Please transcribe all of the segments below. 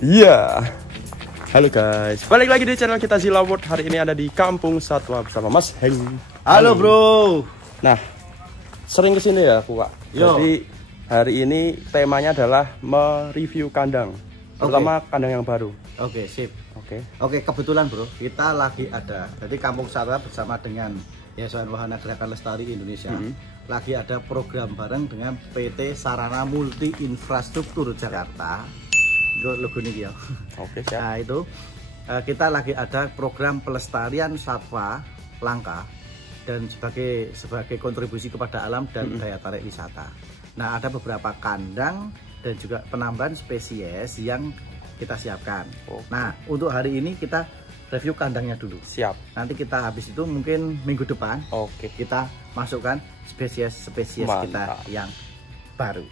Iya. Halo guys, balik lagi di channel kita Zilla World. Hari ini ada di Kampung Satwa bersama Mas Heng. Halo bro. Nah, sering kesini ya aku Pak. Jadi hari ini temanya adalah mereview kandang, terutama kandang yang baru. Oke, sip. Oke, kebetulan bro, kita lagi ada. Jadi Kampung Satwa bersama dengan Yayasan Wahana Gerakan Lestari Indonesia lagi ada program bareng dengan PT Sarana Multi Infrastruktur Jakarta. Logo ini ya. Oke, siap. Nah itu kita lagi ada program pelestarian satwa langka dan sebagai kontribusi kepada alam dan daya tarik wisata. Nah ada beberapa kandang dan juga penambahan spesies yang kita siapkan. Nah untuk hari ini kita review kandangnya dulu. Siap. Nanti kita habis itu mungkin minggu depan kita masukkan spesies-spesies kita yang baru.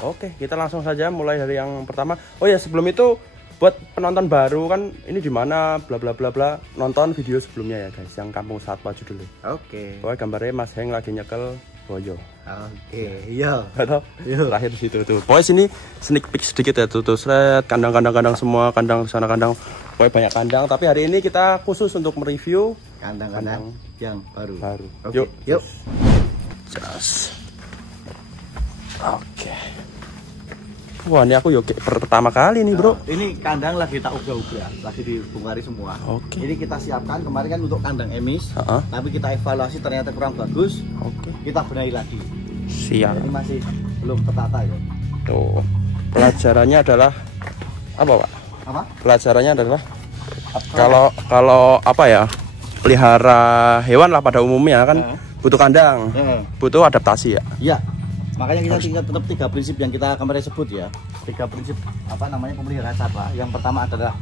Oke, kita langsung saja mulai dari yang pertama. Oh ya, sebelum itu buat penonton baru kan ini di mana bla bla bla bla, nonton video sebelumnya ya guys, yang Kampung Satwa judulnya. Oke. Pokoknya gambarnya Mas Heng lagi nyekel boyo. Oke, iya. Atau terakhir di situ tuh. Pokoknya sini sneak peek sedikit ya tuh seret kandang-kandang semua, kandang sana kandang. Pokoknya banyak kandang, tapi hari ini kita khusus untuk mereview kandang-kandang yang baru. Yuk. Jelas. Oke. Wah, ini aku yuk pertama kali nih bro. Ini kandang lagi tak ubah-ubah, lagi dibongkari semua. Oke. Ini kita siapkan kemarin kan untuk kandang emis, tapi kita evaluasi ternyata kurang bagus. Oke. Kita benahi lagi. Siap. Ini masih belum tertata ya. Tuh. Pelajarannya adalah apa Pak? Apa? Pelajarannya adalah kalau apa ya? Pelihara hewan lah pada umumnya kan butuh kandang, butuh adaptasi ya. Iya. Makanya kita tinggal tetap 3 prinsip yang kita kemarin sebut ya. 3 prinsip pemeliharaan satwa. Yang pertama adalah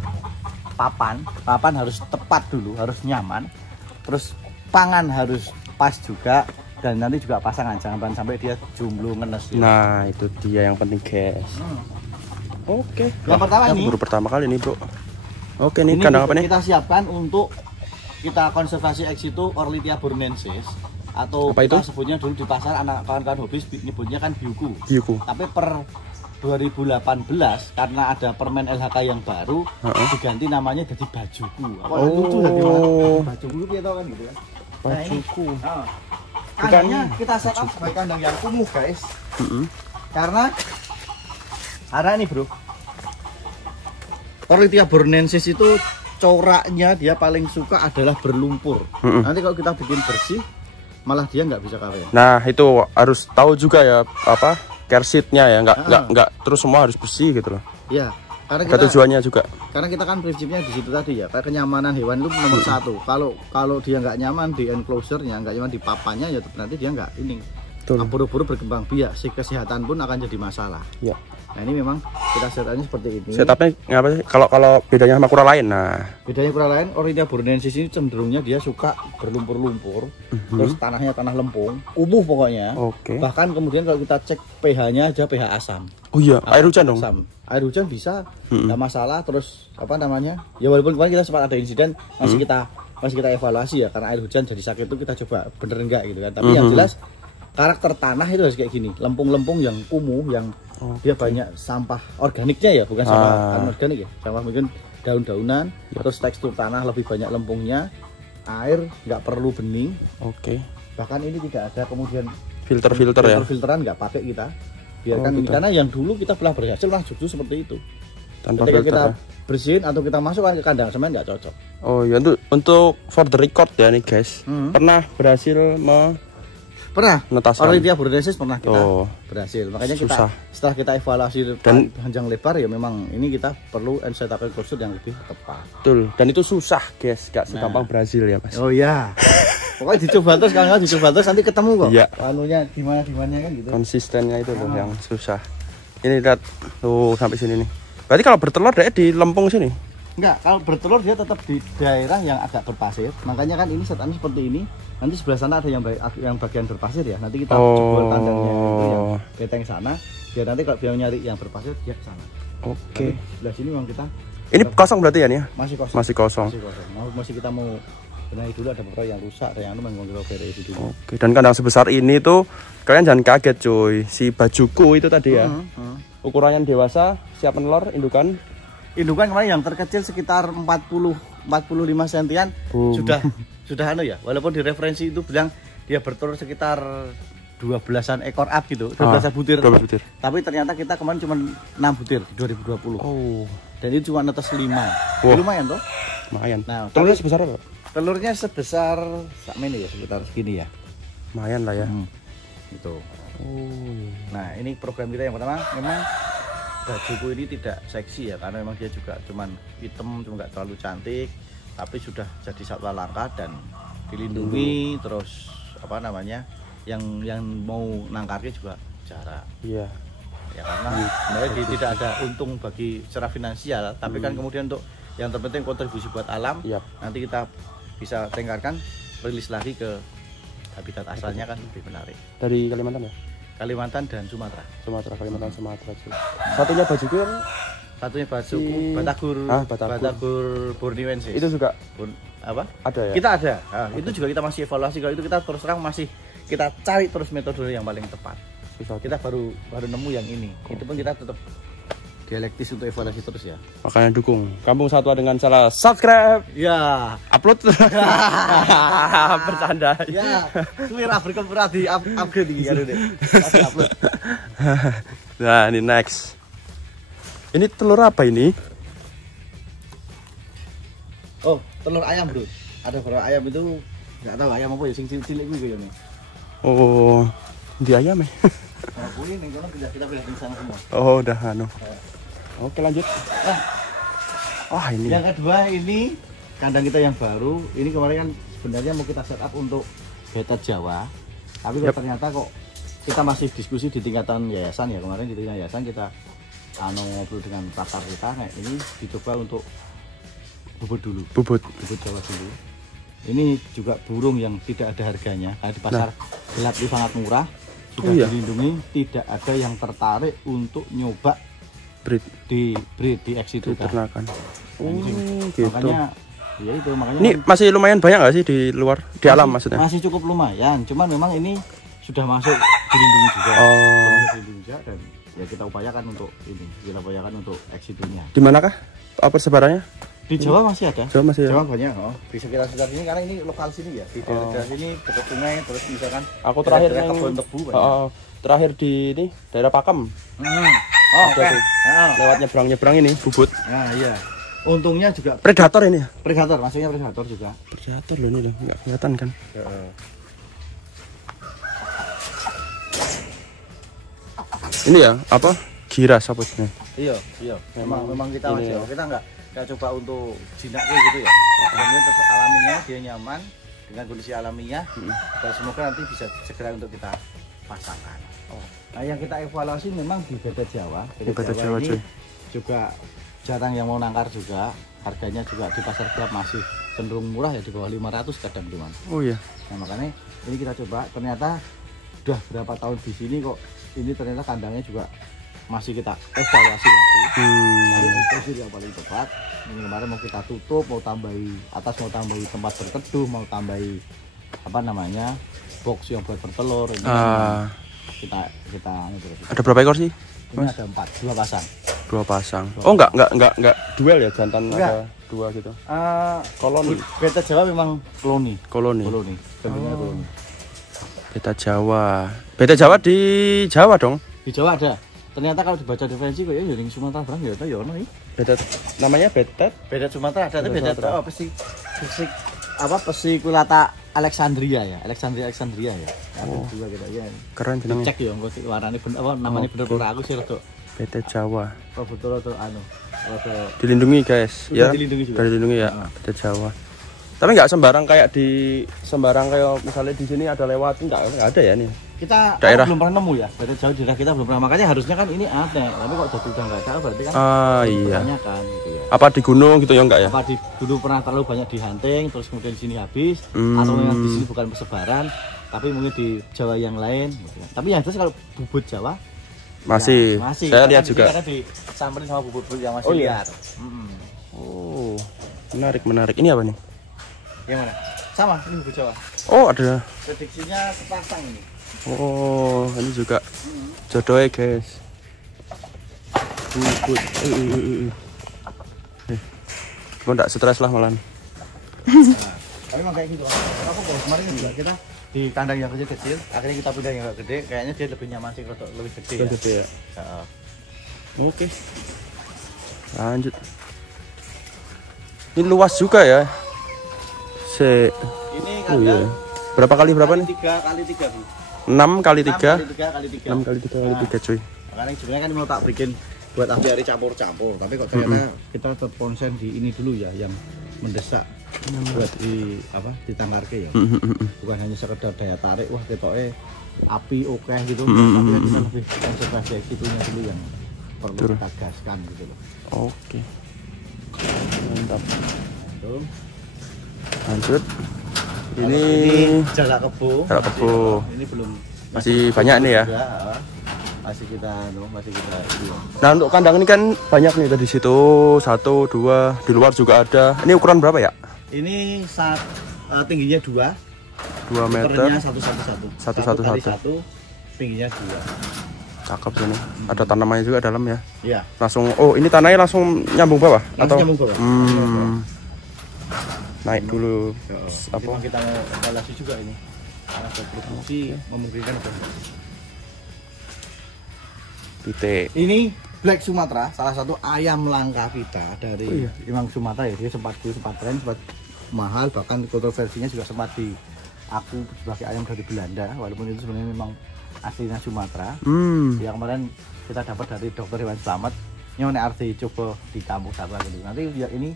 papan. Papan harus tepat dulu, harus nyaman. Terus pangan harus pas juga, dan nanti juga pasangan, jangan sampai dia jomblo ngenes ya. Nah, itu dia yang penting guys. Oke. Yang pertama ini baru pertama kali nih bro. Oke, ini kandang apa nih? Kita siapkan untuk kita konservasi ex situ Orlitia Bornensis, atau apa kita itu? sebutnya dulu di pasar anak kawan-kawan hobis nyebutnya kan biuku. Tapi per 2018 karena ada permen LHK yang baru diganti namanya jadi bajuku. Lucu bajuku dia tahu kan gitu ya. Bajuku. Nah, kandangnya kita set up sebagai kandang yang kumuh guys. Karena ini bro, Orlitia Bornensis itu coraknya dia paling suka adalah berlumpur. Nanti kalau kita bikin bersih malah dia nggak bisa kawin. Nah itu harus tahu juga ya apa care sheet-nya ya, nggak terus semua harus bersih gitu loh. Iya, karena kita tujuannya juga. Karena kita kan prinsipnya di situ tadi ya, kayak kenyamanan hewan itu nomor satu. Kalau dia nggak nyaman di enclosure-nya, nggak nyaman di papannya ya nanti dia nggak ini. Buru-buru berkembang biak, si kesehatan pun akan jadi masalah. Ya. Nah ini memang kita setupnya seperti ini. Setupnya ngapa sih? Kalau bedanya sama kura lain, nah. Bedanya kura lain, Orlitia Bornensis ini cenderungnya dia suka berlumpur-lumpur, terus tanahnya tanah lempung, kumuh pokoknya. Bahkan kemudian kalau kita cek pH-nya aja pH asam. Oh iya, air hujan dong. Air hujan bisa, nggak masalah. Terus apa namanya? Ya walaupun kemarin kita sempat ada insiden, masih kita evaluasi ya, karena air hujan jadi sakit itu kita coba bener enggak gitu kan. Tapi yang jelas karakter tanah itu harus kayak gini, lempung-lempung yang kumuh, yang dia banyak sampah organiknya ya, bukan sampah anorganik ya, sampah mungkin daun-daunan, terus tekstur tanah lebih banyak lempungnya, air nggak perlu bening. Bahkan ini tidak ada kemudian filteran nggak pakai kita, biarkan ini karena yang dulu kita pernah berhasil justru seperti itu. Tanpa ketika kita bersihin atau kita masukkan ke kandang semen nggak cocok. Oh ya, untuk for the record ya nih guys, pernah berhasil Pernah, Orlitia Bornensis pernah kita berhasil. Makanya susah. Setelah kita evaluasi dan panjang lebar ya memang ini kita perlu setup enclosure yang lebih tepat. Betul, dan itu susah guys, gak segampang berhasil ya mas. Oh iya, pokoknya dicoba terus, kalau nggak dicoba terus nanti ketemu kok. Iya. Anunya gimana kan gitu. Konsistennya itu loh yang susah. Ini lihat tuh sampai sini nih. Berarti kalau bertelur dia di lempung sini? Enggak, kalau bertelur dia tetap di daerah yang agak berpasir. Makanya kan ini setupnya seperti ini. Nanti sebelah sana ada yang bagian berpasir ya. Nanti kita jebol kandangnya itu yang beteng sana. Biar nanti kalau dia nyari yang berpasir dia ke sana. Tapi sebelah sini memang kita. Ini kosong berarti ya nih? Masih kosong. Masih kita mau benahi dulu, ada beberapa yang rusak, ada yang memang kita beres dulu. Dan kandang sebesar ini tuh kalian jangan kaget cuy. Si bajuku itu tadi ya. Ukurannya dewasa, siap menelur indukan. Indungan kemarin yang terkecil sekitar 45 sentian sudah anu ya. Walaupun di referensi itu bilang dia bertelur sekitar 12-an ekor up gitu, 12 butir. Tapi ternyata kita kemarin cuma 6 butir 2020. Oh. Dan itu cuma netes 5. Lumayan toh? Lumayan. Nah, telurnya sebesar apa? Telurnya sebesar ini ya, sekitar segini ya. Lumayan lah ya. Itu. Nah, ini program kita yang pertama memang bajuku ini tidak seksi ya, karena memang dia juga cuman hitam, cuma nggak terlalu cantik, tapi sudah jadi satwa langka dan dilindungi. Terus apa namanya, yang mau nangkarnya juga jarang. Iya. Ya karena sebenarnya tidak ada untung bagi secara finansial, tapi kan kemudian untuk yang terpenting kontribusi buat alam. Nanti kita bisa tengkarkan, rilis lagi ke habitat asalnya kan lebih menarik. Dari Kalimantan ya? Kalimantan dan Sumatera. Kalimantan, Sumatera. Satunya bajuku yang Batagor. Batagor Borneo-ensis. Itu juga apa? Ada ya? Kita ada. Nah, itu juga kita masih evaluasi. Kalau itu kita terus terang masih kita cari terus metode yang paling tepat. Kita baru nemu yang ini. Itu pun kita tetap dialektis untuk evaluasi terus ya. Makanya dukung Kampung Satwa dengan cara subscribe. Ya. Upload. Bercanda. Ya. Suwir Afrika pernah di upgrade iki karo deh. Upload. Nah, ini next. Ini telur apa ini? Oh, telur ayam, Bro. Ada telur ayam itu enggak tahu ayam apa ya sing cilik kuwi kayaknya. Oh, di ayam ya. Nah, kuwi ning kono kita pindah di sana semua. Oh, udah anu. Oke, lanjut. Nah, ini. Yang kedua ini kandang kita yang baru. Ini kemarin kan sebenarnya mau kita setup untuk beta Jawa. Tapi ternyata kok kita masih diskusi di tingkatan yayasan ya. Kemarin di tingkatan yayasan kita ngobrol dengan pakar kita. Nah, ini dicoba untuk bubut dulu. Bubut Jawa dulu. Ini juga burung yang tidak ada harganya. Karena di pasar gelap itu sangat murah. Sudah dilindungi, tidak ada yang tertarik untuk nyoba di eksitu ternakan. Gitu. Makanya ya itu makanya ini masih lumayan banyak nggak sih di luar di alam maksudnya? Masih cukup lumayan, cuman memang ini sudah masuk dilindungi juga. Dilindungi juga dan ya kita upayakan untuk eksitunya. Di manakah persebarannya? Di Jawa masih ada. Jawa banyak. Di sekitar sini karena ini lokal sini ya. Di daerah sini dekat sungai, terus misalkan aku terakhir kebun tebu terakhir di ini daerah Pakem. Lewat nyebrang ini bubut. Nah, iya. Untungnya juga predator ini ya? Predator, maksudnya predator juga. Predator loh ini udah nggak kelihatan kan? Ini ya apa? Giras apa sih? Iya. Memang kita masih kita nggak coba untuk jinak gitu ya. Kemudian tetap alaminya dia nyaman dengan kondisi alaminya dan semoga nanti bisa segera untuk kita pasangkan. Nah, yang kita evaluasi memang di beta Jawa. Beta Jawa ini juga jarang yang mau nangkar juga. Harganya juga di pasar gelap masih cenderung murah ya, di bawah 500 kadang teman. Oh iya. Nah, makanya ini kita coba, ternyata udah berapa tahun di sini kok ini ternyata kandangnya juga masih kita evaluasi lagi. Dari posisi yang paling tepat. Ini kemarin mau kita tutup, mau tambahi atas, mau tambahi tempat berteduh, mau tambahi apa namanya box yang buat bertelur. Ini kita ada berapa ekor sih? Ini ada 2 pasang. 2 pasang. Oh enggak duel ya, jantan ada 2 gitu. Koloni. Beta Jawa memang koloni. Koloni. Beta Jawa. Beta Jawa di Jawa dong. Di Jawa ada. Ternyata kalau dibaca referensi kok ya ning Sumatera barang ya ono iki. Beta namanya beta Sumatera ada, tapi beta apa sih? Pesikulata Alexandria ya. Alexandria ya. Juga gitu ya. Keren jenenge. Cek ya engko warnane bener apa namanya bener aku sih rada beta Jawa. Oh betul dilindungi guys ya. Dilindungi ya. Beta Jawa. Tapi nggak sembarang kayak misalnya di sini ada lewat, nggak ada ya nih. Kita belum pernah nemu ya, beta Jawa daerah kita belum pernah. Makanya harusnya kan ini ada, tapi kok jadi udah nggak ada berarti kan. Iya. Kan, gitu ya. Apa di gunung gitu ya enggak ya? Apa dulu pernah terlalu banyak dihunting, terus kemudian di sini habis, atau memang di sini bukan persebaran, tapi mungkin di Jawa yang lain. Gitu ya. Tapi yang jelas kalau bubut Jawa masih. Saya lihat juga. Karena disamperin sama bubut-bubut yang masih liar. Oh, menarik. Ini apa nih? Yang mana? Sama, ini bubut Jawa. Oh, ada. Prediksinya sepasang ini. Oh, ini juga jodohnya guys. Bubut. Cuma enggak stres lah malah. Tapi emang kayak gitu. Apa kok kemarin juga kita di kandang yang kecil, akhirnya kita pindah yang agak gede, kayaknya dia lebih nyaman sih kalau lebih gede. Lebih gede ya. Oke. Lanjut. Ini luas juga ya. Ini kandang. Berapa kali berapa nih? 3 kali 3, Bu. 6 kali 3. 6 kali 3 cuy. Makanya sebenarnya kan mau tak bikin buat aviari campur-campur, tapi kok ternyata kita tetap konsen di ini dulu ya, yang mendesak buat ditangkarke ya. Bukan hanya sekedar daya tarik, wah ketoknya api oke gitu, tapi kita lebih konsentrasi itunya dulu yang perlu kita gaskan gitu loh. Oke. Mantap. Lanjut. Ini jalak kebo. Ini belum masih banyak nih ya. Masih kita. Nah, untuk kandang ini kan banyak nih tadi situ 1, 2, di luar juga ada. Ini ukuran berapa ya? Ini tingginya 2 meter. 1, tingginya 2. Cakep sini. Ada tanamannya juga dalam ya. Iya. Langsung ini tanahnya langsung nyambung bawah atau? Nyambung bawah. Naik dulu. Apa kita mau evaluasi juga ini. Karena berproduksi memungkinkan titik. Ini Black Sumatera, salah satu ayam langka kita dari Imam Sumatera ya. Dia sempat tren, sempat mahal, bahkan kontroversinya juga sempat aku sebagai ayam dari Belanda, walaupun itu sebenarnya memang aslinya Sumatera. Yang kemarin kita dapat dari dokter hewan selamat. Ini arti coba di kampung Sarwa gitu. Nanti ya ini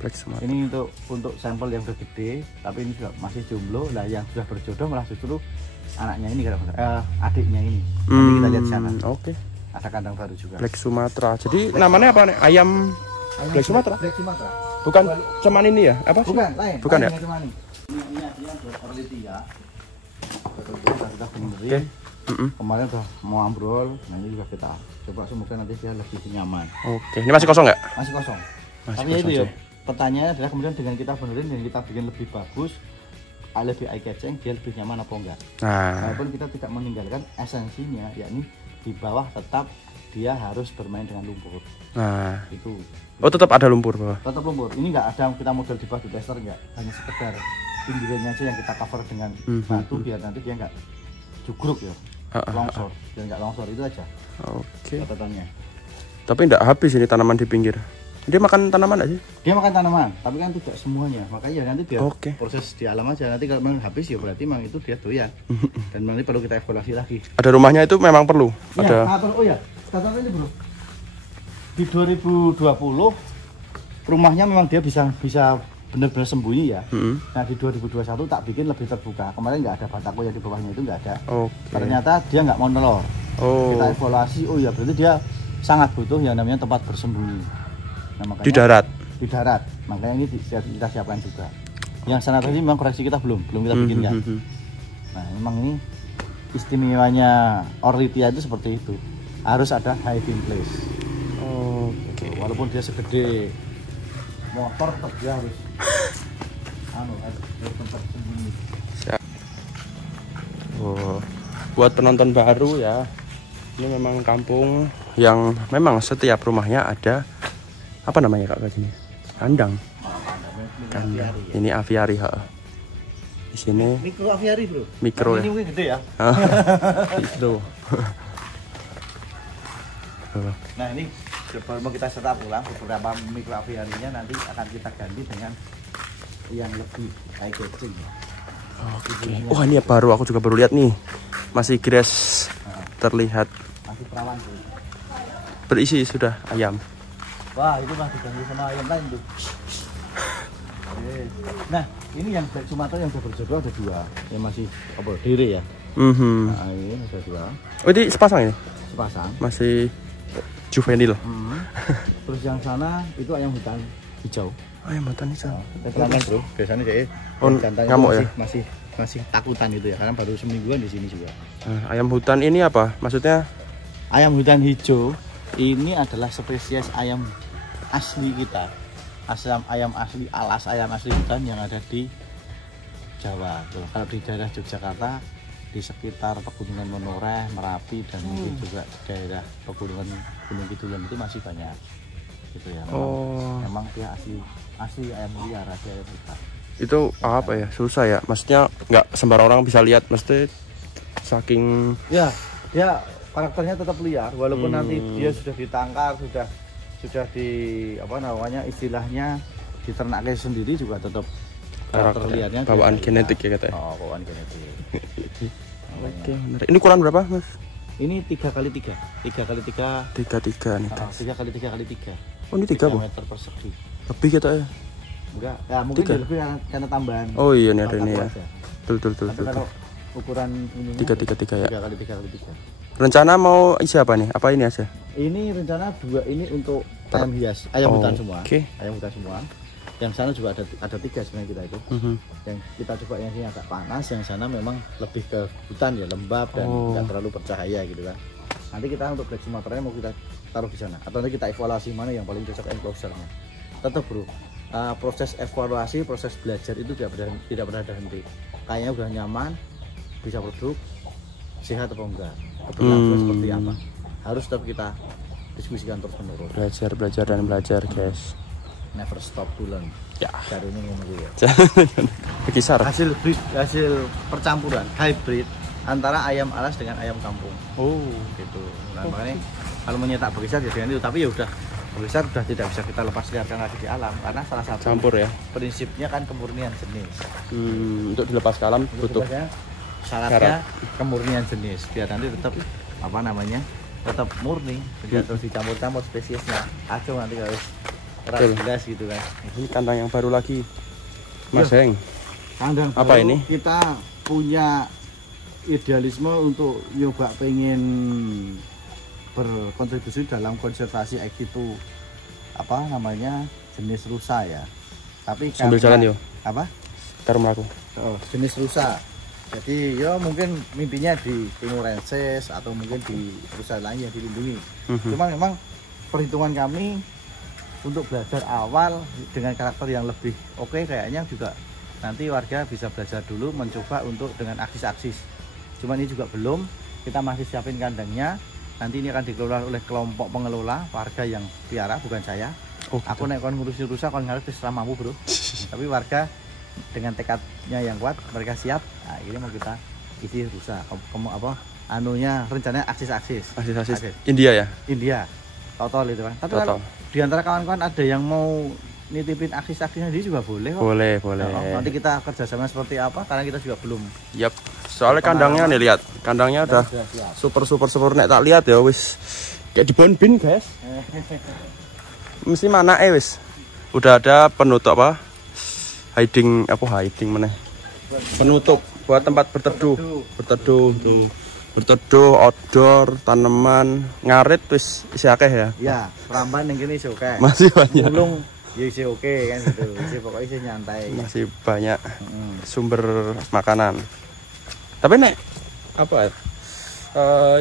untuk sampel yang udah gede, tapi ini juga masih jomblo. Lah yang sudah berjodoh malah justru anaknya ini adiknya ini. Nanti kita lihat sana. Oke. Ada kandang baru juga. Black Sumatera. Jadi namanya apa nih? Ayam Black Sumatera? Black Sumatera. Bukan cuman ini ya? Apa? Bukan, lain. Bukan ya? Ini dia peneliti ya. Kita benerin. Kemarin udah mau ambrol, nah ini juga kita coba semoga nanti dia lebih nyaman. Oke, ini masih kosong nggak? Masih kosong. Tapi itu ya, pertanyaannya adalah kemudian dengan kita benerin dan kita bikin lebih bagus, lebih eye catching, dia lebih nyaman apa enggak? Walaupun kita tidak meninggalkan esensinya, yakni di bawah tetap dia harus bermain dengan lumpur. Itu. Oh, tetap ada lumpur bawah? Tetap lumpur. Ini enggak ada kita model di batu tester enggak, hanya sekedar pinggirannya aja yang kita cover dengan batu biar nanti dia enggak jugruk ya. Longsor, dan nggak longsor itu aja. Oke. Catatannya. Tapi nggak habis ini tanaman di pinggir. Dia makan tanaman nggak sih? Dia makan tanaman, tapi kan tidak semuanya. Makanya nanti dia proses di alam aja. Nanti kalau memang habis ya berarti memang itu dia doyan. Dan nanti perlu kita evaluasi lagi. Ada rumahnya itu memang perlu. Ya, ada. Oh ya, catatan ini bro. Di 2020 rumahnya memang dia bisa benar-benar sembunyi ya. Nah di 2021 tak bikin lebih terbuka. Kemarin nggak ada batako yang di bawahnya itu nggak ada. Ternyata dia nggak mau nelor. Kita evaluasi, oh ya berarti dia sangat butuh yang namanya tempat bersembunyi. Nah, makanya, di darat. Makanya ini kita siapkan juga. Yang sana tadi memang koreksi kita belum kita bikin kan. Nah memang ini istimewanya Orlitia itu seperti itu. Harus ada hiding place. Walaupun dia segede motor tetap dia harus tempat sembunyi. Buat penonton baru ya, ini memang kampung yang memang setiap rumahnya ada apa namanya kak sini? Kandang. Ini aviari di sini. Mikro aviari bro. Mikro ya. Ini gede ya. Mikro. Nah ini baru kita setup ulang beberapa mikro aviarinya, nanti akan kita ganti dengan yang lebih eye catching. Wah ini baru, aku juga baru lihat nih, masih grass terlihat. Masih perawan tuh. Berisi sudah ayam. Wah itu masih diganti sama ayam lain tuh. Nah ini yang Black Sumatera yang sudah berjodoh ada 2, yang masih diri ya. Nah ini ada 2. Oh ini sepasang ini? Sepasang. Masih juvenil. Terus yang sana itu ayam hutan hijau. Ayam hutan hijau. Pelan bro, biasanya dia ngamuk ya? Masih takutan gitu ya, karena baru semingguan di sini juga. Ayam hutan ini apa? Maksudnya? Ayam hutan hijau ini adalah spesies ayam asli kita. Ayam asli, alas ayam asli hutan yang ada di Jawa. Tuh, kalau di daerah Yogyakarta, di sekitar pegunungan Menoreh, Merapi, dan mungkin juga daerah pegunungan Gunung Kidul itu masih banyak. gitu ya. Oh. Memang dia asli ayam liar, asli ayam hutan. Itu apa ya? Susah ya. Maksudnya nggak sembarang orang bisa lihat, mesti saking ya dia karakternya tetap liar walaupun nanti dia sudah ditangkar, sudah di apa namanya istilahnya diternaknya sendiri juga tetap karakter liarnya bawaan genetik ya katanya. Oh, bawaan genetik. Oke, benar. Ini ukuran berapa, Mas? Ini 3x3. 3x3 nih, guys. 3x3x3. Oh, ini 3, Bu. Meter persegi. Lebih kita ya? Enggak, ya mungkin lebih karena tambahan. Oh iya, ini ada ini ya. Betul. Kalau ukuran ini 3x3 ya. 3x3x3. Rencana mau isi apa nih? Apa ini aja? Ini rencana 2 ini untuk ayam hias, ayam hutan semua. Oke. Ayam hutan semua. Yang sana juga ada 3 sebenarnya kita itu. Yang kita coba yang sini agak panas, yang sana memang lebih ke hutan ya, lembab dan tidak terlalu bercahaya gitu kan. Nanti kita untuk Black Sumatera mau kita taruh di sana. Atau nanti kita evaluasi mana yang paling cocok enclosure-nya. Tetap bro, proses evaluasi, proses belajar itu tidak pernah ada henti. Kayaknya udah nyaman, bisa produk, sehat atau enggak, keberlangsungan seperti apa, harus tetap kita diskusikan terus menerus. Belajar guys. Never stop to learn. Ya. Cari ini ya. Berkisar. Hasil percampuran hybrid antara ayam alas dengan ayam kampung. Oh, gitu. Nah, makanya kalau menyetak berkisar ya dengan itu, tapi ya udah berkisar sudah tidak bisa kita lepas liarkan lagi di alam karena salah satu campur ya. Prinsipnya kan kemurnian jenis. Untuk dilepas ke alam butuh syaratnya kemurnian jenis biar nanti tetap apa namanya tetap murni, tidak terus dicampur-campur spesiesnya. Kacau nanti kalau jelas gitu kan. Ini kandang yang baru lagi, Mas Heng. Kandang apa baru, ini? Kita punya idealisme untuk nyoba pengen berkontribusi dalam konservasi eksitu apa namanya jenis rusa ya. Tapi sambil jalan yuk. Apa? Taruh aku. Oh, jenis rusa. Jadi ya mungkin mimpinya di Timorensis atau mungkin di rusa lain yang dilindungi. Cuma memang perhitungan kami untuk belajar awal dengan karakter yang lebih oke, kayaknya juga nanti warga bisa belajar dulu mencoba untuk dengan aksis-aksis. Cuman ini juga belum, kita masih siapin kandangnya. Nanti ini akan dikelola oleh kelompok pengelola warga yang piara, bukan saya. Aku naik kon ngurusin rusa, kon ngarep terserah mampu bro. Tapi warga dengan tekadnya yang kuat, mereka siap. Nah ini mau kita isi rusa. Kamu apa? Anunya rencananya aksis-aksis. India ya? India. Total itu kan. Tapi kalau di antara kawan-kawan ada yang mau nitipin aksis-aksisnya dia juga boleh kok. Boleh. Nanti kita kerjasama seperti apa karena kita juga belum. Yap. Soalnya kandangnya nih lihat, kandangnya udah super nek tak lihat ya wis kayak di bin guys. Mesti mana wis. Udah ada penutup apa? Hiding mana? Penutup buat tempat berteduh tuh. Berteduh, outdoor, tanaman, ngarit wis isi akeh ya. Iya, ramban yang gini oke. Masih banyak. Mulung ya isi oke kan gitu. Isi pokoknya isi nyantai. Masih banyak sumber makanan. Tapi nek apa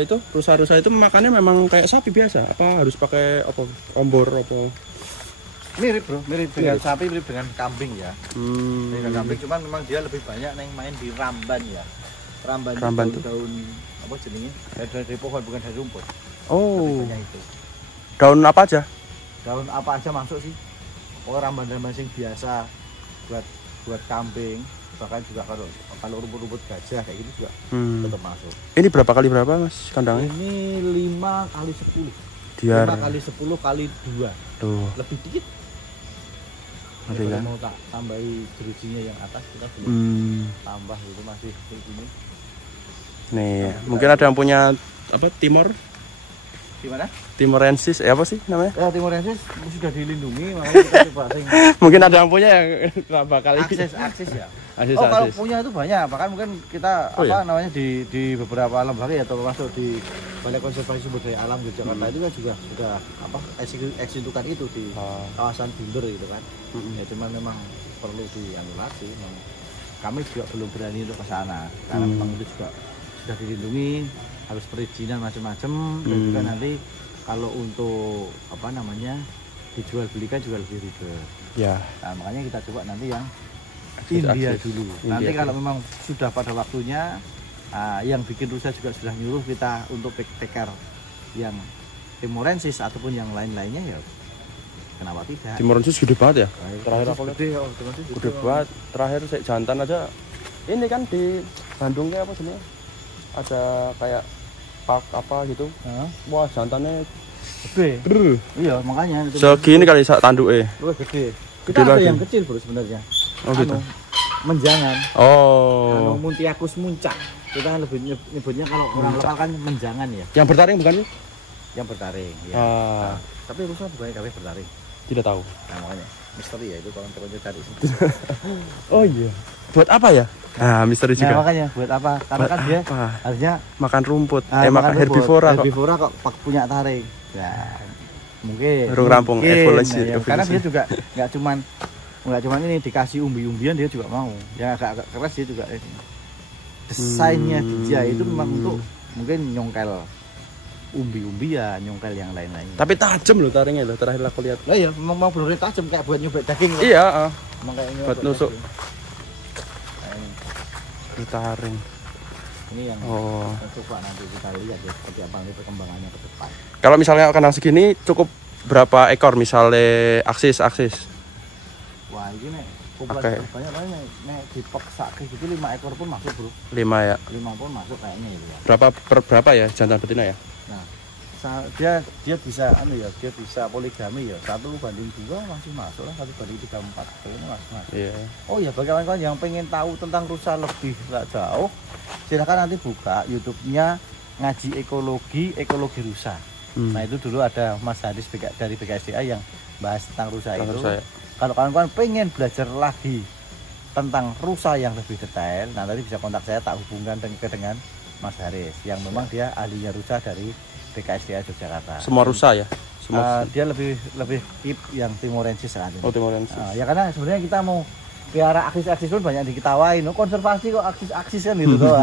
itu rusa-rusa itu makannya memang kayak sapi biasa? Apa harus pakai apa ombor apa? Mirip bro, mirip dengan sapi, mirip dengan kambing ya. Dengan kambing cuman memang dia lebih banyak yang main di ramban ya. Ramban itu daun apa jenisnya? Dari pohon bukan dari rumput. Oh. Itu. Daun apa aja? Daun apa aja masuk sih. Ramban-ramban sing biasa buat kambing. Bahkan juga kalau rumput-rumput gajah kayak gitu juga tetap masuk. Ini berapa kali berapa mas kandangnya? Ini 5x10. 5x10 x 2. Tuh. Lebih dikit. Ada ya. Mau tak tambahi jerujinya yang atas kita belum tambah itu masih kayak gini. Nih, mungkin ada yang punya apa Timor? Gimana? Timorensis, apa sih namanya? Ya Timorensis sudah dilindungi, makanya kita coba mungkin ada yang punya yang berapa kali akses ya. Kalau punya itu banyak, bahkan mungkin kita namanya di beberapa lembaga ya termasuk di Balai Konservasi Sumber Daya Alam di Jakarta itu kan juga sudah eksekusikan itu di kawasan Bunder gitu kan. Ya cuman memang perlu dianulasi. Kami juga belum berani untuk ke sana karena memang itu juga sudah dilindungi, harus perizinan macam-macam dan juga nanti kalau untuk apa namanya dijual belikan juga lebih ribet. Ya. Nah, makanya kita coba nanti yang India dulu. Nanti kalau memang sudah pada waktunya yang bikin rusa juga sudah nyuruh kita untuk take care yang Timorensis ataupun yang lain-lainnya ya kenapa tidak? Timorensis gede banget ya. Terakhir aku lihat gede banget. Terakhir saya jantan aja. Ini kan di Bandungnya apa sebenarnya? Ada kayak park apa gitu. Wah, jantannya gede. Iya, makanya itu. Segini kali sak tanduke. Gede. Kita ada yang kecil bro sebenarnya. Oh gitu. Menjangan. Oh. Muntiacus muncak. Kita lebih nyebutnya kalau orang lokal kan menjangan ya. Yang bertaring bukan sih? Yang bertaring ya. Tapi rusa bukannya kami bertaring. Tidak tahu. Nah, makanya misteri ya itu kalau teman-teman cari. Oh iya. Buat apa ya? Nah, misteri juga. Nah, makanya buat apa? Karena kan dia harusnya makan rumput. Makan herbivora kok. Herbivora kok punya taring. Ya, mungkin. Rampung evolusi. Ya, karena dia juga nggak cuman ini dikasih umbi-umbian dia juga mau. Yang agak keras dia juga desainnya dia itu memang untuk mungkin nyongkel umbi-umbian, nyongkel yang lain-lain. Tapi tajam loh taringnya loh, terakhir aku lihat. Lah ya, memang mau bener tajam kayak buat nyubek daging. Iya, Memang kayaknya buat nusuk. Taring. Ini yang coba nanti kita lihat ya seperti apa nanti perkembangannya ke depan. Kalau misalnya kandang segini cukup berapa ekor misalnya aksis? Wah, ini nih populasi banyak banget nih dipaksa kayak gitu 5 ekor pun masuk, Bro. 5 ya. 5 pun masuk kayaknya itu ya. Berapa ya jantan betina ya? Nah, dia bisa dia bisa poligami ya. 1 banding 2 masih masuk lah, 1 banding 3 4 ini masih masuk. Iya. Oh ya, bagi kawan-kawan yang pengen tahu tentang rusa lebih jauh, silakan nanti buka YouTube-nya Ngaji Ekologi Rusa. Nah, itu dulu ada Mas Haris dari BKSDA yang bahas tentang rusa itu. Ya. Kalau kawan-kawan pengen belajar lagi tentang rusa yang lebih detail, nah nanti bisa kontak saya, tak hubungkan dengan Mas Haris yang memang dia ahlinya rusa dari BKSDA Yogyakarta. Semua rusa ya? Dia lebih tip yang Timorensis saat ini. Oh, Timorensis. Ya karena sebenarnya kita mau piara aksis pun banyak diketawain. Konservasi kok aksis kan gitu tuh.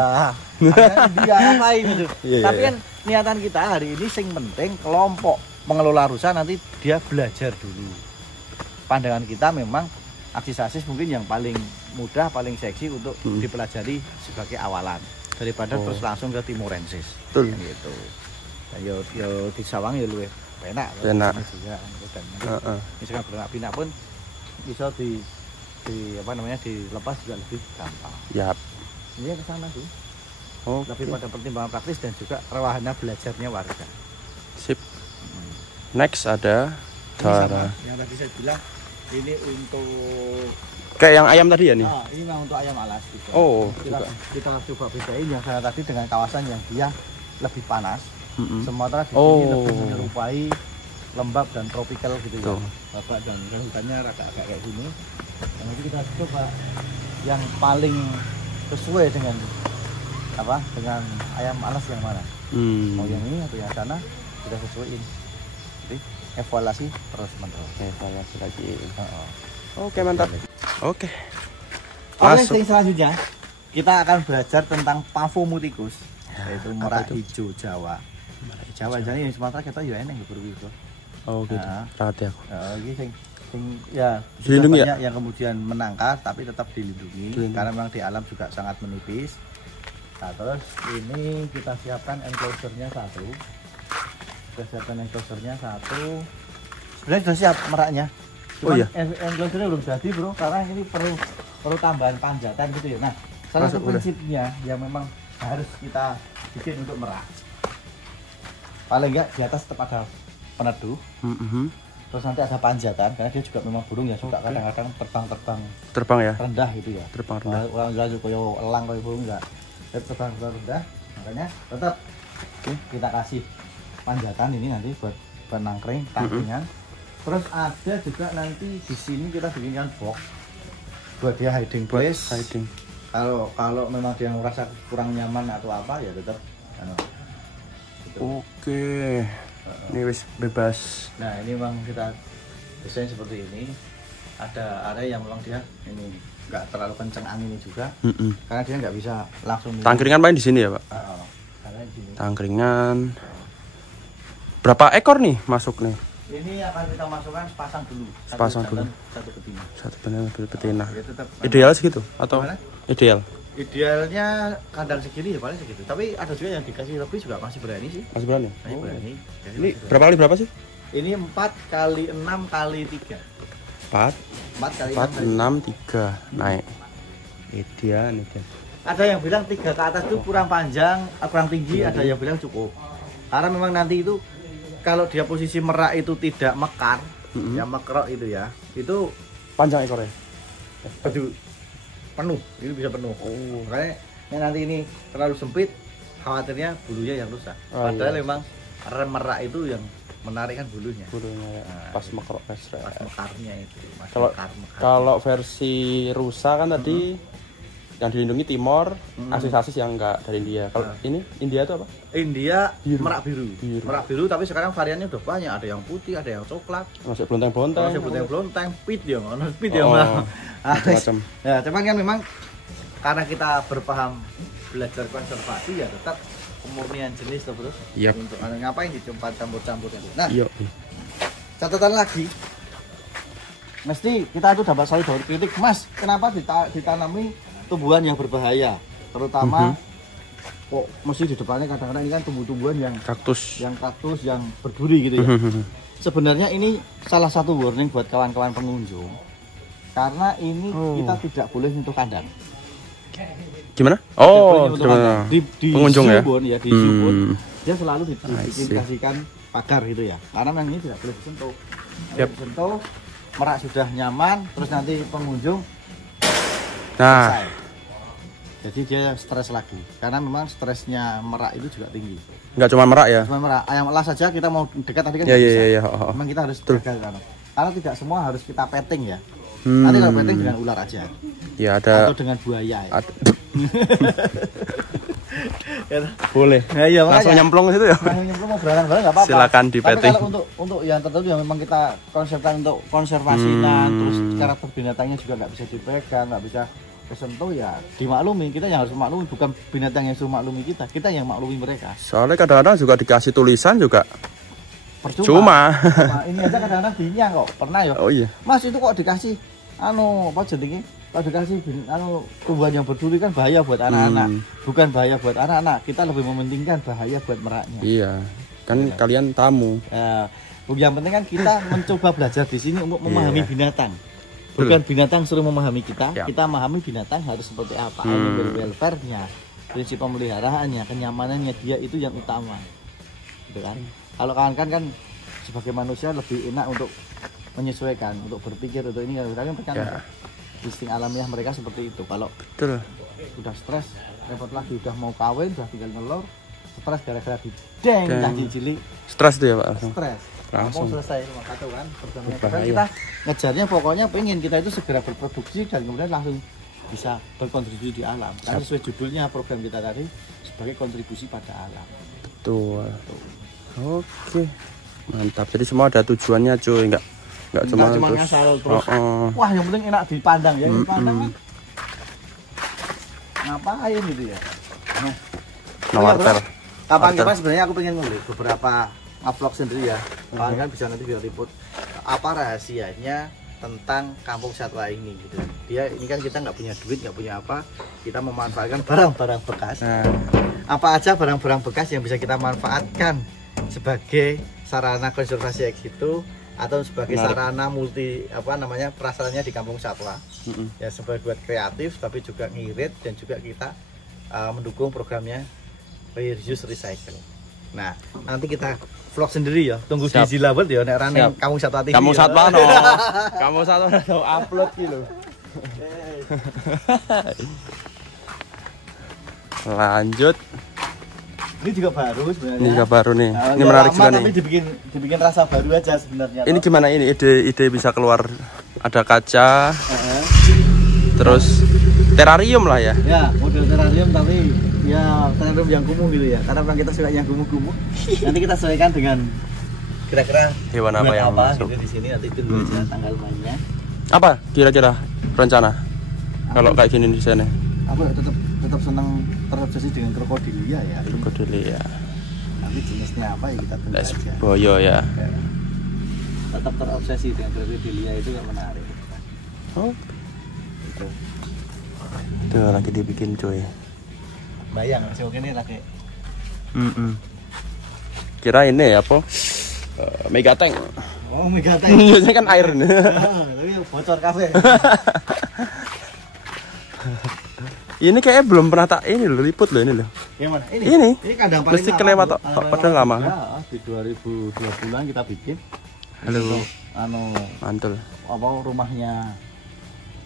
Dia ngapain gitu. Tapi kan niatan kita hari ini sing penting kelompok pengelola rusa nanti dia belajar dulu. Pandangan kita memang aksis mungkin yang paling mudah, paling seksi untuk dipelajari sebagai awalan daripada terus langsung ke Timorensis. Betul. Gitu. Nah, yo di sawang ya luwih penak. Juga. Misalkan beranak pinak pun bisa dilepas juga lebih gampang. Yap. Ini ke sana sih. Tapi pada pertimbangan praktis dan juga wahana belajarnya warga. Sip. Next ada cara yang tadi saya bilang ini untuk kayak yang ayam tadi ya nih? Ini memang untuk ayam alas gitu. Kita coba bedain yang saya tadi dengan kawasan yang dia lebih panas. Sementara di sini lebih menyerupai lembab dan tropical gitu ya. Bapak dan hutannya agak kayak gini. Dan nanti kita coba yang paling sesuai dengan dengan ayam alas yang mana. Mau yang ini atau yang sana kita sesuaiin. Jadi evaluasi terus menerus. Evaluasi lagi. Oke, mantap. Oke. Yang selanjutnya kita akan belajar tentang Pavomuticus, yaitu merak hijau Jawa. Jawa jadi di Sumatera kita ya enak berburu. Oh gitu. Perhati aku. Ini ya dilindungi banyak yang kemudian menangkar tapi tetap dilindungi karena memang di alam juga sangat menipis. Nah, terus ini kita siapkan enclosure-nya satu. Sebenarnya sudah siap meraknya. Cuman enclosure-nya belum jadi, Bro, karena ini perlu tambahan panjatan gitu ya. Nah, salah satu prinsipnya yang memang harus kita bikin untuk merak. Paling enggak di atas tetap ada peneduh. Terus nanti ada panjatan karena dia juga memang burung ya suka kadang-kadang terbang ya rendah gitu ya. Terbang rendah. Orang juga kayak elang kayak burung enggak. Terbang rendah. Makanya tetap kita kasih panjatan ini nanti buat nangkring tangkringan. Terus ada juga nanti di sini kita bikinkan box buat dia hiding place. Kalau memang dia merasa kurang nyaman atau apa ya tetap gitu. Ini wis bebas. Nah, ini memang kita desain seperti ini. Ada area yang memang dia ini nggak terlalu kencang anginnya juga. Karena dia nggak bisa langsung tangkringan main di sini ya, Pak? Karena di sini. Tangkringan. Berapa ekor nih masuk nih? Ini akan kita masukkan sepasang dulu. Satu betina. Satu betina. Ideal segitu atau gimana? Ideal? Idealnya kandang segini ya paling segitu. Tapi ada juga yang dikasih lebih juga masih berani sih. Masih berani? Berani. Ini berapa kali berapa sih? Ini 4 kali 6 kali 3. 4 kali 6 3 naik. Ini dia. Ada yang bilang 3 ke atas itu kurang panjang, kurang tinggi, ada yang bilang cukup. Karena memang nanti itu kalau dia posisi merak itu tidak mekar, yang mekrok itu ya, itu panjang ekornya. Aduh, penuh, ini bisa penuh. Makanya nanti ini terlalu sempit, khawatirnya bulunya yang rusak. Padahal memang rem merak itu yang menarikkan bulunya ya. Nah, pas mekrok pas mekarnya itu. Kalau versi rusa kan tadi yang dilindungi Timor, asis-asis yang enggak dari India. Kalau ini India itu apa? India biru. Merak biru, tapi sekarang variannya udah banyak. Ada yang putih, ada yang coklat. Masih blonteng-blonteng. Pit ya, pit ya. Macam. Ya, cuman kan memang karena kita berpaham belajar konservasi ya tetap pemurnian jenis terus. Untuk ngapain dicampur-campur itu. Nah, catatan lagi. Mesti kita itu dapat selalu dapat kritik, Mas, kenapa ditanami tumbuhan yang berbahaya, terutama kok mesti di depannya kadang-kadang ini kan tumbuh-tumbuhan yang kaktus yang berduri gitu ya. Sebenarnya ini salah satu warning buat kawan-kawan pengunjung, karena ini kita tidak boleh nyentuh kandang. Gimana? Di pengunjung ya? Di Zubon dia selalu dikasihkan pagar gitu ya, karena memang ini tidak boleh disentuh. Disentuh, merak sudah nyaman, terus nanti pengunjung jadi dia stres lagi, karena memang stresnya merak itu juga tinggi. Enggak cuma merak ya? Cuma merak, ayam elas saja kita mau dekat tadi kan bisa. Memang kita harus jaga karena tidak semua harus kita petting ya. Nanti kalau petting dengan ular aja. Ya ada. Atau dengan buaya ya. Boleh. Ya, langsung nyemplung situ ya. Langsung nyemplung mau barang-barang enggak apa-apa. Silakan di petting. Tapi kalau untuk yang tertentu yang memang kita konsepkan untuk konservasinya, terus karakter binatangnya juga nggak bisa dipegang, nggak bisa kesentuh, ya dimaklumi. Kita yang harus maklumi, bukan binatang yang suruh maklumi kita yang maklumi mereka. Soalnya kadang-kadang juga dikasih tulisan juga percuma. Ini aja kadang-kadang dinyang kok, pernah ya. Oh iya. Mas itu kok dikasih apa jenenge? Kalau dikasih tumbuhan yang berduri kan bahaya buat anak-anak. Bukan bahaya buat anak-anak, kita lebih mementingkan bahaya buat meraknya. Iya. Kan kalian tamu. Yang penting kan kita mencoba belajar di sini untuk memahami binatang. Bukan binatang suruh memahami kita, kita memahami binatang harus seperti apa, animal welfare-nya, prinsip pemeliharaannya, kenyamanannya, dia itu yang utama, gitu kan? Kalau kawan-kawan kan sebagai manusia lebih enak untuk menyesuaikan, untuk berpikir untuk ini, kan insting alamiah mereka seperti itu. Kalau udah stres, repot lagi, udah mau kawin, udah tinggal nelor, stres gara-gara dideng kaki cilik. Stres tuh ya Pak? Stres. Langsung selesai rumah kacau kan pertamanya. Kita ngejarnya pokoknya pengen kita itu segera berproduksi dan kemudian langsung bisa berkontribusi di alam. Karena sesuai judulnya program kita tadi sebagai kontribusi pada alam. Betul. Oke, mantap. Jadi semua ada tujuannya cuy, nggak cuma ngasal terus. Wah yang penting enak dipandang ya, dipandang kan. Ngapain gitu ya? Kapan-kapan sebenarnya aku pengen ngulik beberapa vlog sendiri ya, kalian bisa nanti biar liput apa rahasianya tentang kampung satwa ini gitu. Ini kan kita nggak punya duit, nggak punya apa, kita memanfaatkan barang-barang bekas. Apa aja barang-barang bekas yang bisa kita manfaatkan sebagai sarana konservasi ex situ atau sebagai sarana prasarannya di kampung satwa. Ya sebagai buat kreatif tapi juga ngirit dan juga kita mendukung programnya reuse recycle. Nah, nanti kita vlog sendiri ya. Tunggu di Zilawet ya nek rane Kampung Satwa TV. Kampung Satwa no. Kampung Satwa udah upload ki lho. Lanjut. Ini juga baru sebenarnya. Ini juga baru nih. Ini menarik juga nih. Tapi dibikin rasa baru aja sebenarnya. Ini gimana ini ide bisa keluar ada kaca. Terus terarium lah ya. Ya, model terarium tapi ya terarium yang kumuh gitu ya. Karena memang kita suka yang kumuh-kumuh. Nanti kita sesuaikan dengan kira-kira hewan apa yang masuk gitu di sini, nanti tunggu aja tanggal mainnya. Apa kira-kira rencana? Kalau kayak gini di sana. Aku tetap senang terobsesi dengan krokodilia ya. Krokodilia. Nanti jenisnya apa ya kita tunggu aja. Boyo ya. Tetap terobsesi dengan krokodilia itu yang menarik. Oh. Tuh lagi dibikin cuy. Bayang, si ini lagi. Kira ini apa? Mega Tank. Oh, Mega Tank. Biasanya kan air. Tapi bocor kafe. Ini kayaknya belum pernah tak ini loh, liput loh ini loh. Yang mana? Ini kandang paling lama. Kelewat tok, padahal lama. Ya, di 2020-an kita bikin. Halo. Mantul. Apa rumahnya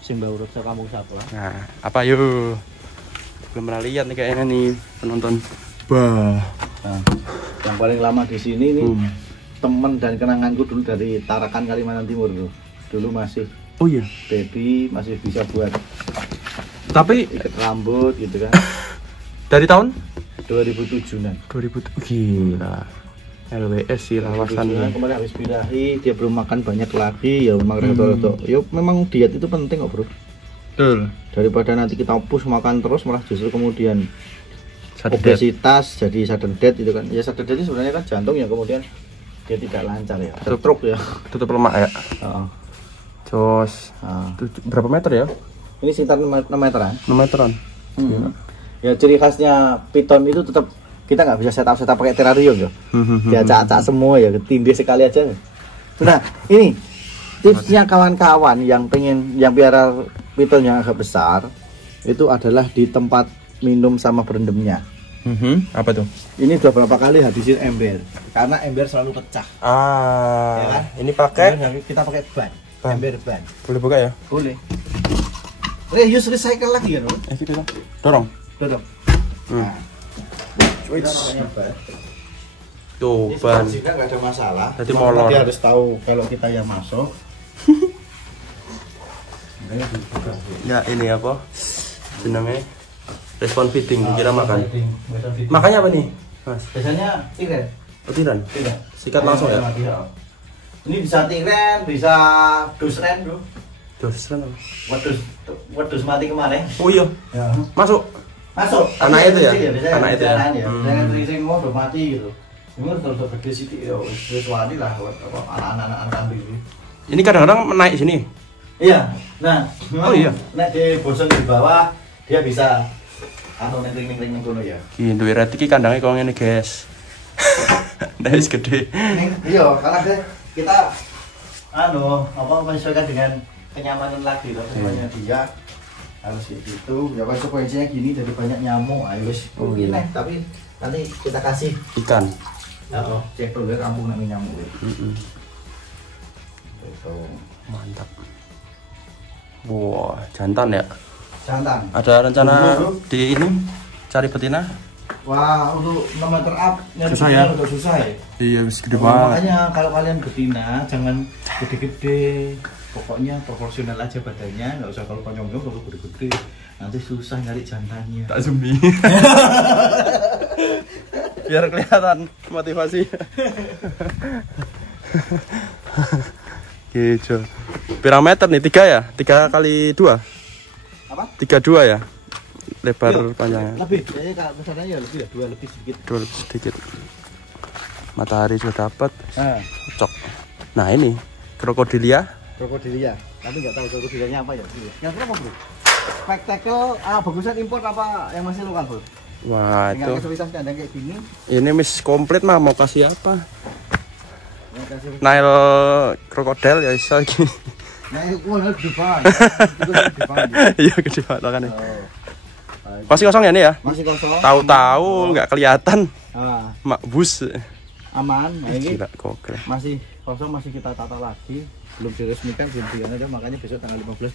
Simba Urut Kampung Satwa. Nah, apa yuk? Belum pernah lihat nih kayaknya nih penonton. Bah. Nah, yang paling lama di sini nih temen dan kenanganku dulu dari Tarakan Kalimantan Timur tuh. Dulu masih. Oh iya. Baby masih bisa buat. Tapi rambut gitu kan. Dari tahun 2007-an. 2007. Gila. LWS sih lawasannya. Kemarin habis birahi, dia belum makan banyak lagi, ya memang reto-reto. Ya memang diet itu penting kok, Bro. Betul. Daripada nanti kita push makan terus malah justru kemudian obesitas jadi sudden death itu kan. Ya sudden death itu sebenarnya kan jantung yang kemudian dia tidak lancar ya. Stroke ya. Tutup lemak ya. Heeh. Jos. Berapa meter ya? Ini sekitar 6 meteran. 6 meteran. Ya ciri khasnya piton itu tetap kita nggak bisa setup pakai terrarium ya. Dia acak-acak semua ya, ketindih sekali aja. Nah, ini tipsnya kawan-kawan yang piara piton yang agak besar itu adalah di tempat minum sama berendamnya. Apa tuh? Ini udah berapa kali habisin ember karena ember selalu pecah. Ya kan? Ini pakai kita pakai ban. Ember ban. Boleh buka ya? Boleh. Reuse recycle lagi kan? Gitu kan. Dorong. Nah. Tuh ban. Jika nggak ada masalah. Jadi molor. Dia harus tahu kalau kita yang masuk. Ya ini apa? Jenenge respon feeding dikira makan. Makanya apa nih, Mas? Biasanya tiren. Tiren. Sikat langsung ya. Ini bisa tiren, bisa dusren, Bro. Dusren. Wedus mati kemarin. Oh iya. Ya. Masuk. Anak itu ya. Anak itu ya. Jangan sering mau udah mati gitu. Ini udah gede sih ya. Wis wani lah anak-anak kambing ini. Ini kadang-kadang menaik sini. Iya. Nah, iya. Nek di bosan di bawah dia bisa neng kono ya. Ki duwe ret iki kandange kok ngene, guys. Nah, wis gede. Iya, karena kita menyesuaikan dengan kenyamanan lagi loh, semuanya dia harus gitu. Ya konsekuensinya gini jadi banyak nyamuk. Ayo wis gini, tapi nanti kita kasih ikan. Cek dulu kampung nang nyamuk. Itu mantap. Wah, jantan ya? Jantan. Ada rencana di ini cari betina? Wah, untuk 6 meter up susah ya? Susah ya? Iya, gede banget. Makanya kalau kalian betina jangan gede-gede. Pokoknya proporsional aja badannya, nggak usah kalau konyong-konyong kalau gede-gede. Nanti susah nyari jantannya. Tak zooming. Biar kelihatan motivasi. Gitu. Berapa meter nih? 3 ya? 3 kali 2? Apa? 32 ya? Lebar panjangnya. Lebih, kayaknya kalau misalnya ya lebih ya, 2 lebih sedikit. 2 lebih sedikit. Matahari sudah dapat. Cocok. Nah ini krokodilia. Krokodilia. Tapi nggak tahu krokodilianya apa ya. Yang apa, Bro? Spektakel, bagusan impor apa yang masih lokal, Bro? Wah, itu. Dengan kayak gini. Ini mis komplit mah, mau kasih apa? Nile krokodil ya bisa gini. Nile gede banget. Iya gede banget kan. Masih kosong ya ini ya? Masih kosong. Tahu-tahu nggak kelihatan. Makbus. Aman. Nah, ini gila, gokil. Masih kosong, masih kita tata lagi. Belum diresmikan, belum aja, makanya besok tanggal 15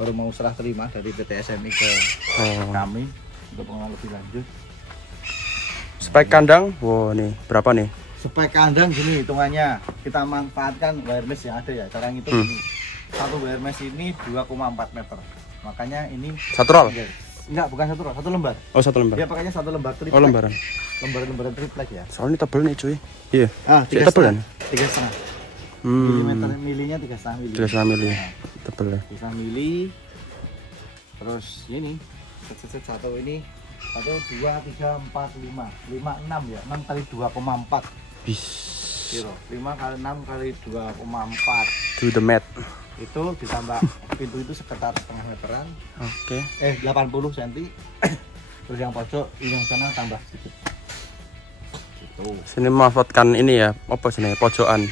baru mau serah terima dari PT SMI ke kami untuk pengelolaan lebih lanjut. Spek kandang, wow nih berapa nih? Spek kandang gini hitungannya, kita manfaatkan wire mesh yang ada ya. Cara itu gini, satu wire mesh ini 2,4 meter. Makanya ini satu roll? Enggak, bukan satu roll, satu lembar. Oh, satu lembar. Dia pakainya satu lembar triplek. Oh, lembaran. Lembaran triplek ya. Soalnya tebel nih cuy. Iya. Tebel kan? 3,5. Milinya 3,5 mili. 3,5 mili. Tebel ya. 3 mili. Terus ini satu ini 1, 2, 3, 4, 5 6 ya. 6 kali 2,4. Bis. 5 kali 6 kali 2,4. Do the math. Itu ditambah pintu itu sekitar setengah meteran. Oke. 80 cm. Terus yang pojok yang sana tambah sedikit. Gitu. Sini memanfaatkan ini ya, apa sini pojokan.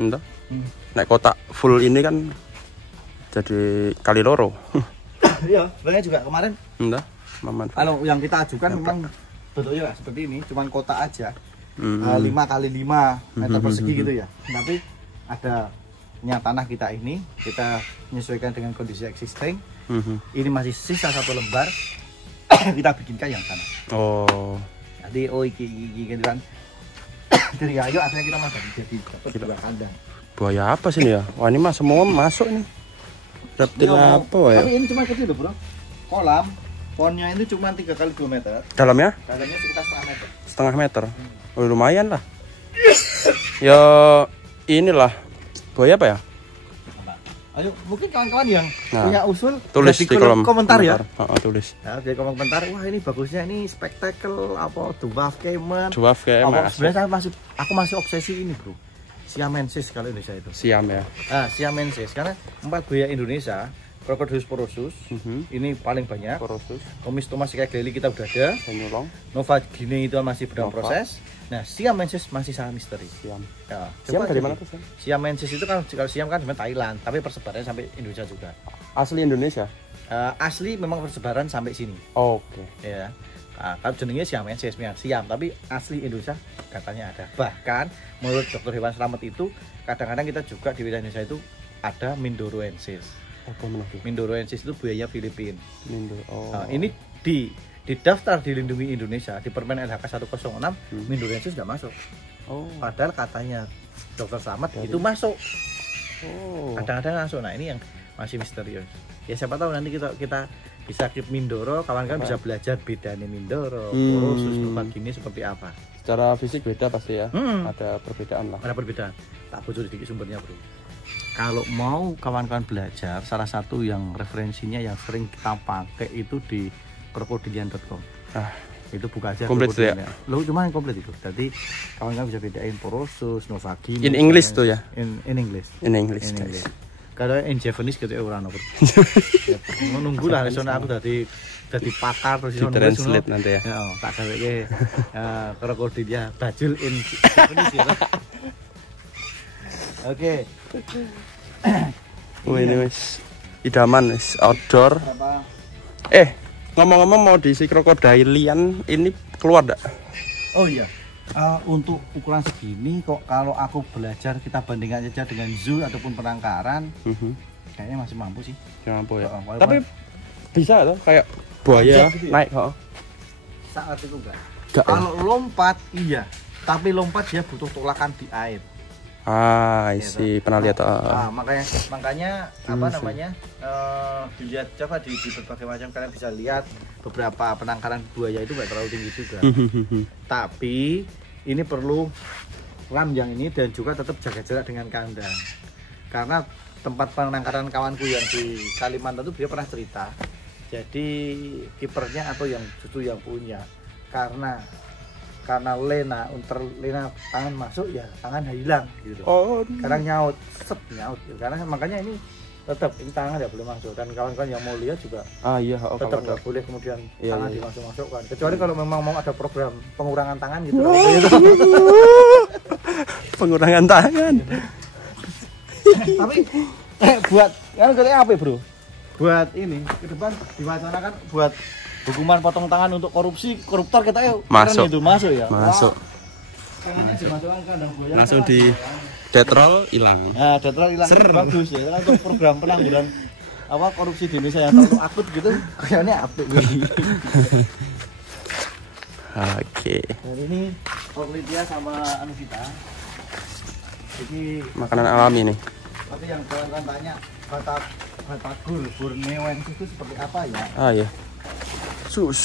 Entah. Naik kotak full ini kan jadi kali loro. Iya, sebenarnya juga kemarin. Entah. Kalau yang kita ajukan memang bentuknya seperti ini, cuman kotak aja. 5 kali 5 meter persegi gitu ya. Tapi ada tanah kita ini, kita menyesuaikan dengan kondisi existing. Ini masih sisa 1 lembar. Kita bikinkan yang tanah. Oh. Jadi iki gitu kan. Dari ayo akhirnya kita masuk jadi dapat 2 kandang. Buaya apa sih ini ya? Wah ini mah semua masuk nih. Reptil apa ya? Tapi ini cuma kecil loh bro. Kolam. Ponnya ini cuma 3 kali 2 meter. Dalamnya? Dalamnya sekitar setengah meter. Oh, lumayan lah. Ya inilah. Buaya apa ya? Ayo mungkin kawan-kawan yang punya usul tulis di kolom komentar ya. Tulis. Ya, di kolom komentar. Wah ini bagusnya ini spektakel apa dwarf caiman. Sebenarnya aku masih obsesi ini bro. Siamensis kalau Indonesia itu. Siam ya. Siamensis karena 4 buaya Indonesia. Crocodylus porosus, ini paling banyak. Omistoma sicaglelli kita udah ada. Nova Guinea itu masih dalam proses. Nah, Siamensis masih sangat misteri. Siam. Ya, Siam dari mana tuh? Siamensis itu kan kalau Siam kan sebenarnya Thailand, tapi persebarannya sampai Indonesia juga. Asli Indonesia? Asli memang persebaran sampai sini. Oke. Ya. Kalau jenengnya Siamensis, Siam, tapi asli Indonesia katanya ada. Bahkan menurut dokter hewan selamat itu, kadang-kadang kita juga di wilayah Indonesia itu ada Mindoroensis. Mindoroensis itu buaya Filipina. Ini di daftar dilindungi Indonesia di Permen LHK 106 Mindoroensis nggak masuk. Padahal katanya dokter selamat itu masuk. Kadang-kadang masuk. Nah ini yang masih misterius. Ya siapa tahu nanti kita bisa keep Mindoro, kawan-kawan bisa belajar bedanya Mindoro, porosus, Nova Guinea seperti apa. Secara fisik beda pasti ya. Ada perbedaan lah. Ada perbedaan. Tak bocor sedikit sumbernya bro. Kalau mau kawan-kawan belajar, salah satu yang referensinya yang sering kita pakai itu di krokodilian.com. Itu buka aja. Komplit ya? Lo cuma yang komplit itu. Jadi kawan-kawan bisa bedain porosus, Nova Guinea. In English tuh ya? In English. In English. Kalau in Japanese gitu orang apa? Menunggu lah, soalnya aku dari pakar terus translate nanti ya. Tak kayak krokodilia bajul in Japanese ya. Oke. Ini wis idaman wis outdoor. Ngomong-ngomong mau diisi krokodilian ini keluar enggak? Oh iya. Untuk ukuran segini kok kalau aku belajar kita bandingkan saja dengan zoo ataupun penangkaran, kayaknya masih mampu sih. Mampu ya. Tapi bisa tuh kayak buaya gitu ya? Naik Saat itu enggak. Kalau lompat iya, tapi lompat dia butuh tolakan di air. Isi pernah lihat. Makanya apa namanya? Dilihat coba di berbagai macam kalian bisa lihat beberapa penangkaran buaya itu nggak terlalu tinggi juga. Tapi ini perlu ram yang ini dan juga tetap jaga jarak dengan kandang. Karena tempat penangkaran kawanku yang di Kalimantan itu dia pernah cerita. Jadi kipernya atau yang justru yang punya karena lena tangan masuk ya tangan hilang gitu. Sekarang nyaut gitu. Karena makanya ini tetap ini tangan ya boleh masuk dan kawan-kawan yang mau lihat juga tetap nggak boleh kemudian tangan dimasuk-masukkan kecuali kalau memang mau ada program pengurangan tangan gitu. Pengurangan tangan. Tapi buat kan katanya apa bro? Buat ini ke depan diwacanakan buat hukuman potong tangan untuk koruptor kita masuk itu masuk ya. Masuk. Langsung di detrol hilang. Nah, detrol hilang bagus ya. Kan untuk program penanggulangan korupsi di Indonesia yang terlalu akut gitu kayaknya apik. Oke. Dan ini Orlidia sama kita. Ini makanan alami nih. Tapi yang kawan-kawan tanya Batagor Borneoensis itu seperti apa ya? Iya. Sus.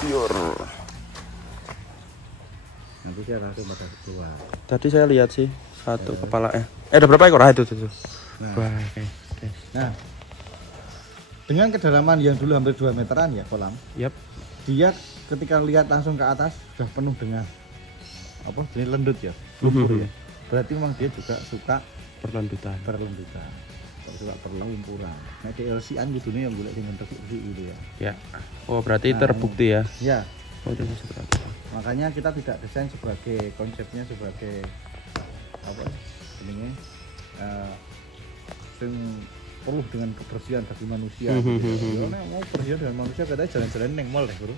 Pure. Nanti saya langsung pada keluar. Tadi saya lihat sih satu kepalanya. Ada berapa ekor? Itu. Wah, oke. Nah, dengan kedalaman yang dulu hampir 2 meteran ya kolam. Yap. Dia ketika lihat langsung ke atas sudah penuh dengan jenis lendut ya, lumpur ya. Berarti memang dia juga suka perlendutan. Suka perlumpuran. Nah, DLC-an gitu nih yang boleh dengan terbukti gitu ya. Ya. Oh, berarti terbukti ya. Ya. Oh, itu seperti apa? Makanya kita tidak desain sebagai konsepnya sebagai apa ini perlu dengan kebersihan bagi manusia. Karena mau bersihan dengan manusia katanya jalan-jalan neng mall deh, Bro.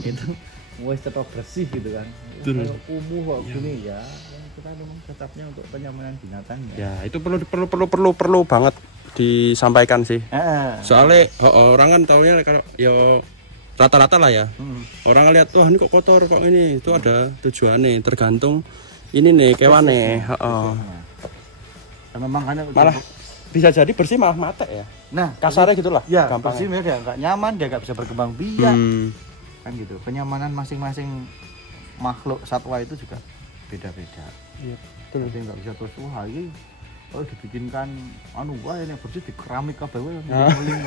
Itu wis tetap bersih gitu kan. Kalau kumuh kok gini ya, kita memang tetapnya untuk kenyamanan binatang ya. Ya, itu perlu banget disampaikan sih. Soalnya orang kan taunya kalau ya rata-rata lah ya. Orang lihat wah ini kok kotor kok ini, itu ada tujuannya, tergantung ini nih kewane. Ya, memang kan malah bisa jadi bersih malah mate ya. Nah, kasarnya gitulah. Ya, bersih dia nggak nyaman, dia nggak bisa berkembang biak. Kan gitu. Kenyamanan masing-masing makhluk satwa itu juga beda-beda. Iya, betul. Jadi nggak bisa terus wah ini kalau dibikinkan wah ini bersih di keramik kabeh ngeling.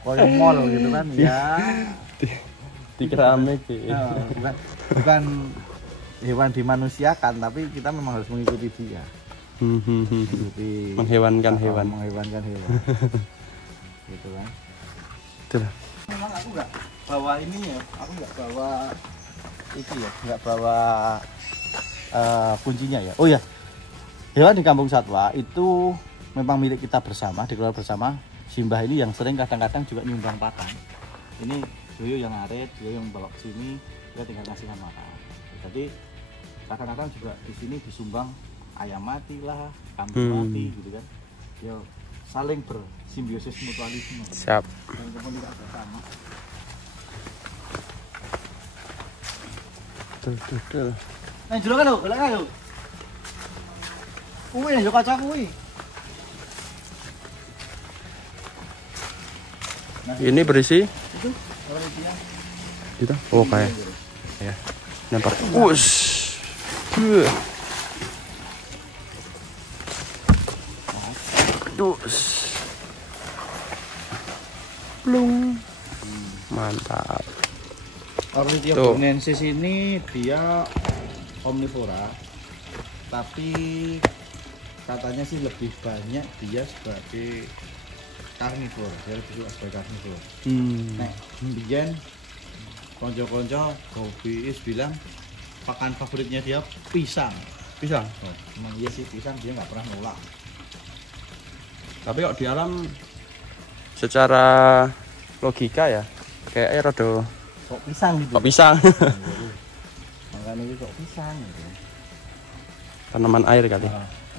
Kayak mall gitu kan ya. Di keramik sih. Bukan hewan dimanusiakan, tapi kita memang harus mengikuti dia. Menghewankan hewan. Gitu kan. Betul. Memang aku nggak bawa ini ya, aku nggak bawa itu ya, nggak bawa kuncinya ya. Oh ya, hewan di kampung satwa itu memang milik kita bersama, dikelola bersama. Simbah ini yang sering kadang-kadang juga nyumbang pakan. Ini Joyo yang ngaret, Joyo yang bawa ke sini, dia tinggal ngasihkan makan. Jadi kadang-kadang juga di sini disumbang ayam mati lah, kambing mati gitu kan. Ya saling bersimbiosis mutualisme. Siap. Dan kemudian bersama. Betul. Nah, jero kan lho, golek lho. Kuwi yo kaca kuwi. Nah, ini berisi itu orang isinya. Gitu. Oh, kayak. Ya. Nempel. Wush. Plung. Mantap. Ornithia bornensis ini dia omnivora, tapi katanya sih lebih banyak dia sebagai karnivor, dia lebih suka sebagai karnivor. Nah, kemudian konco-konco hobis bilang pakan favoritnya dia pisang. Pisang? Oh, emang iya sih pisang, dia nggak pernah nolak. Tapi kok di alam secara logika ya kayaknya rada kok pisang gitu. Kok pisang? Makanya itu kok pisang gitu. Tanaman air kali.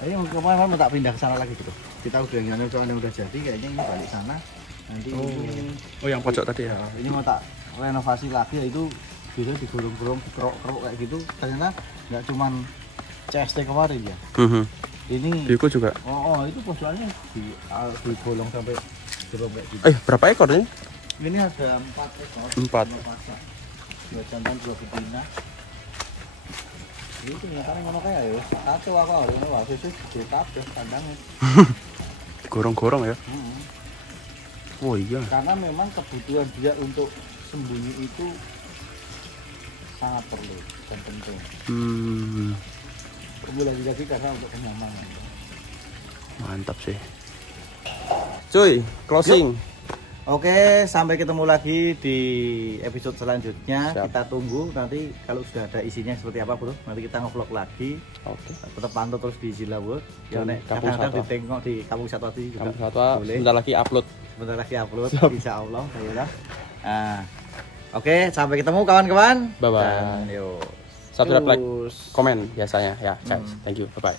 Ayo kemarin mau tak pindah ke sana lagi gitu. Kita udah yang soalnya udah jadi, kayaknya ini balik sana. Nanti oh yang pojok tadi ya. Ini mau tak renovasi lagi, yaitu bisa digorong-gorong, dikerok-kerok kayak gitu. Ternyata nggak cuman CST kemarin ya. Ini Biko juga. Oh, itu pojokannya digolong sampai jeruk kayak gitu. Berapa ekor ini? Ini ada 4 ekor. 4. 2 jantan 2 betina. Ini ternyata ngono kayak ya. Satu aku hari ini waktu itu gede kabeh kandangnya. Gorong-gorong ya. Oh iya. Karena memang kebutuhan dia untuk sembunyi itu sangat perlu dan penting. Lagi-lagi karena untuk kenyamanan. Mantap sih. Cuy, closing. Yuk. Oke, sampai ketemu lagi di episode selanjutnya. Siap. Kita tunggu nanti kalau sudah ada isinya seperti apa, Bro. Nanti kita nge-vlog lagi. Oke. Tetap pantau terus di Zilawur. Ya nek kadang-kadang ditengok di Kampung Satwa TV. Kampung Satwa sebentar lagi upload. Insya Allah. Nah, oke, sampai ketemu kawan-kawan. Bye bye. Yuk. Subscribe, like, komen biasanya ya, guys. Thank you. Bye bye.